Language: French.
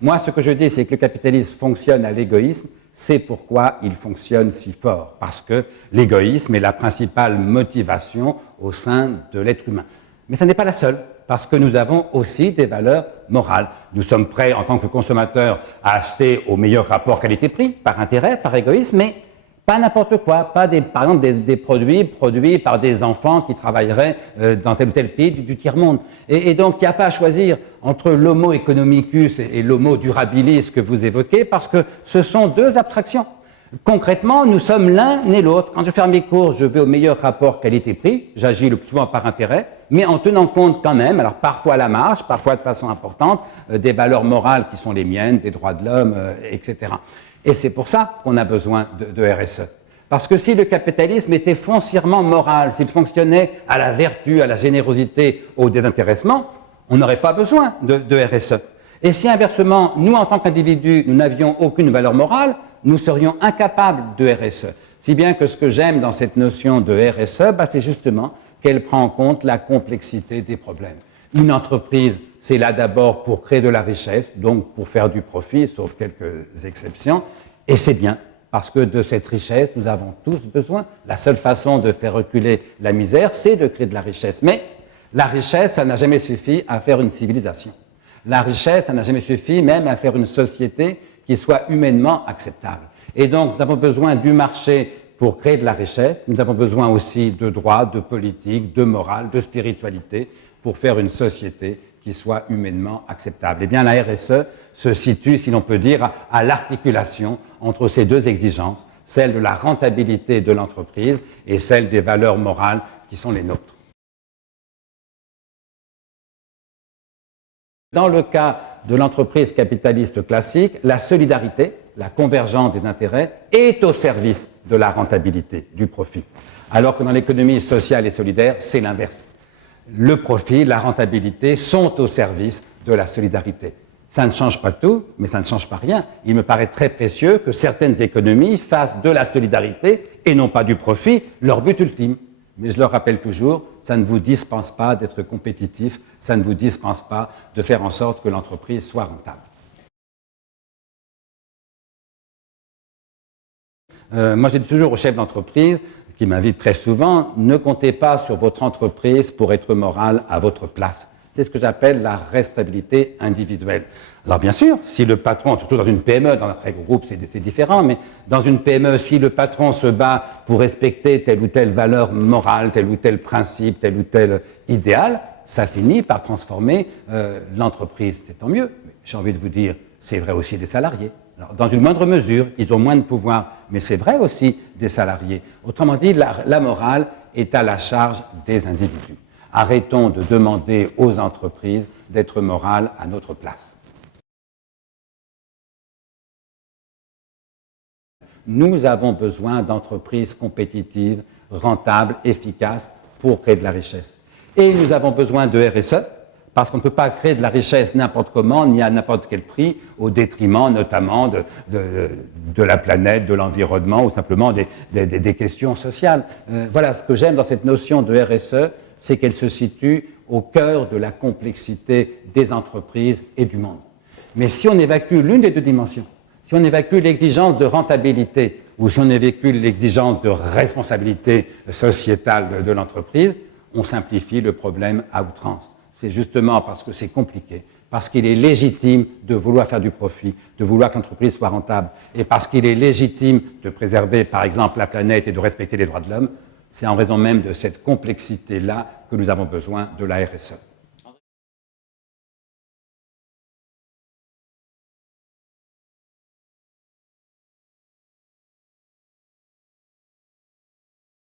Moi, ce que je dis, c'est que le capitalisme fonctionne à l'égoïsme, c'est pourquoi il fonctionne si fort, parce que l'égoïsme est la principale motivation au sein de l'être humain. Mais ce n'est pas la seule, parce que nous avons aussi des valeurs morales. Nous sommes prêts, en tant que consommateurs, à acheter au meilleur rapport qualité-prix, par intérêt, par égoïsme, mais pas n'importe quoi, pas par exemple des produits produits par des enfants qui travailleraient dans tel ou tel pays du tiers-monde. Et donc, il n'y a pas à choisir entre l'homo economicus et l'homo durabilis que vous évoquez, parce que ce sont deux abstractions. Concrètement, nous sommes l'un et l'autre. Quand je fais mes courses, je vais au meilleur rapport qualité-prix, j'agis le plus souvent par intérêt, mais en tenant compte quand même, alors parfois à la marge, parfois de façon importante, des valeurs morales qui sont les miennes, des droits de l'homme, etc. Et c'est pour ça qu'on a besoin de RSE. Parce que si le capitalisme était foncièrement moral, s'il fonctionnait à la vertu, à la générosité, au désintéressement, on n'aurait pas besoin de RSE. Et si inversement, nous en tant qu'individus, nous n'avions aucune valeur morale, nous serions incapables de RSE. Si bien que ce que j'aime dans cette notion de RSE, c'est justement qu'elle prend en compte la complexité des problèmes. Une entreprise, c'est là d'abord pour créer de la richesse, donc pour faire du profit, sauf quelques exceptions, et c'est bien, parce que de cette richesse, nous avons tous besoin. La seule façon de faire reculer la misère, c'est de créer de la richesse. Mais la richesse, ça n'a jamais suffi à faire une civilisation. La richesse, ça n'a jamais suffi même à faire une société qui soit humainement acceptable. Et donc, nous avons besoin du marché pour créer de la richesse. Nous avons besoin aussi de droits, de politique, de morale, de spiritualité pour faire une société qui soit humainement acceptable. Eh bien, la RSE se situe, si l'on peut dire, à l'articulation entre ces deux exigences, celle de la rentabilité de l'entreprise et celle des valeurs morales qui sont les nôtres. Dans le cas de l'entreprise capitaliste classique, la solidarité, la convergence des intérêts, est au service de la rentabilité, du profit. Alors que dans l'économie sociale et solidaire, c'est l'inverse. Le profit, la rentabilité sont au service de la solidarité. Ça ne change pas tout, mais ça ne change pas rien. Il me paraît très précieux que certaines économies fassent de la solidarité et non pas du profit leur but ultime. Mais je le rappelle toujours, ça ne vous dispense pas d'être compétitif, ça ne vous dispense pas de faire en sorte que l'entreprise soit rentable. Moi, je dis toujours aux chefs d'entreprise, qui m'invitent très souvent, ne comptez pas sur votre entreprise pour être morale à votre place. C'est ce que j'appelle la responsabilité individuelle. Alors bien sûr, si le patron, surtout dans une PME, dans un très gros groupe c'est différent, mais dans une PME, si le patron se bat pour respecter telle ou telle valeur morale, tel ou tel principe, tel ou tel idéal, ça finit par transformer l'entreprise. C'est tant mieux. Mais j'ai envie de vous dire, c'est vrai aussi des salariés. Alors, dans une moindre mesure, ils ont moins de pouvoir, mais c'est vrai aussi des salariés. Autrement dit, la morale est à la charge des individus. Arrêtons de demander aux entreprises d'être morales à notre place. Nous avons besoin d'entreprises compétitives, rentables, efficaces pour créer de la richesse. Et nous avons besoin de RSE, parce qu'on ne peut pas créer de la richesse n'importe comment, ni à n'importe quel prix, au détriment notamment de la planète, de l'environnement, ou simplement des questions sociales. Voilà, ce que j'aime dans cette notion de RSE, c'est qu'elle se situe au cœur de la complexité des entreprises et du monde. Mais si on évacue l'une des deux dimensions, si on évacue l'exigence de rentabilité ou si on évacue l'exigence de responsabilité sociétale de l'entreprise, on simplifie le problème à outrance. C'est justement parce que c'est compliqué, parce qu'il est légitime de vouloir faire du profit, de vouloir que l'entreprise soit rentable, et parce qu'il est légitime de préserver, par exemple, la planète et de respecter les droits de l'homme. C'est en raison même de cette complexité-là que nous avons besoin de la RSE.